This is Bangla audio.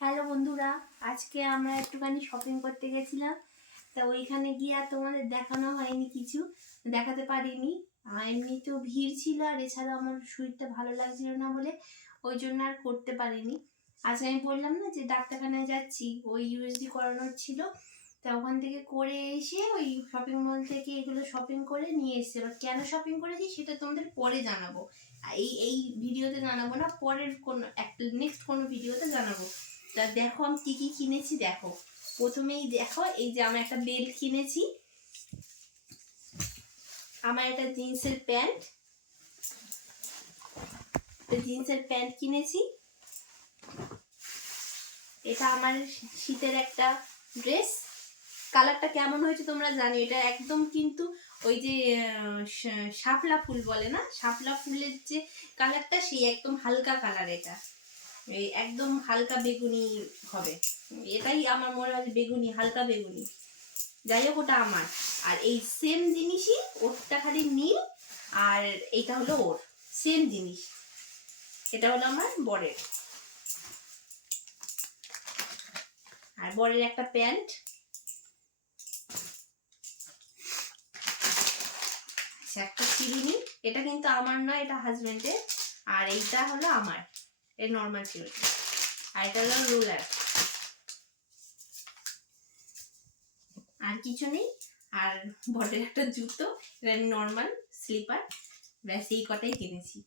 হ্যালো বন্ধুরা, আজকে আমরা একটুখানি শপিং করতে গেছিলাম। তা ওইখানে গিয়ে আর তোমাদের দেখানো হয়নি, কিছু দেখাতে পারিনি। এমনিতেও ভিড় ছিল, আর এছাড়া আমার শরীরটা ভালো লাগছিল না বলে ওই জন্য আর করতে পারিনি। আজকে আমি বললাম না যে ডাক্তারখানায় যাচ্ছি, ওই ইউএসজি করানোর ছিল। তা ওখান থেকে করে এসে ওই শপিং মল থেকে এগুলো শপিং করে নিয়ে এসেছে। এবার কেন শপিং করেছি সেটা তোমাদের পরে জানাবো। এই এই ভিডিওতে জানাবো না, পরের কোনো একটা নেক্সট কোনো ভিডিওতে জানাবো। তা দেখো আমি কি কি কিনেছি দেখো। প্রথমেই দেখো, এই যে আমি একটা বেল্ট কিনেছি, আমার একটা জিন্সের প্যান্ট কিনেছি। এটা আমার শীতের একটা ড্রেস। কালারটা কেমন হয়েছে তোমরা জানো, এটা একদম কিন্তু ওই যে শাপলা ফুল বলে না, শাপলা ফুলের যে কালারটা, সেই একদম হালকা কালার। এটা এই একদম হালকা বেগুনি হবে, এটাই আমার মনে হয় বেগুনি, হালকা বেগুনি। যাই হোক, ওটা আমার। আর এই সেম জিনিসই, ওরটা খালি নীল আর এইটা হলো ওর, সেম জিনিস। এটা হলো আমার বরের, আর বরের একটা প্যান্ট। একটা চিরুনি, এটা কিন্তু আমার নয়, এটা হাজবেন্ডের। আর এইটা হলো আমার, এই নর্মাল চিরুনি। আর এটা হলো রোলার। আর কিছু নেই। আর বরের একটা জুতো, এটা নর্মাল স্লিপার। ব্যাস এই কটাই কিনেছি।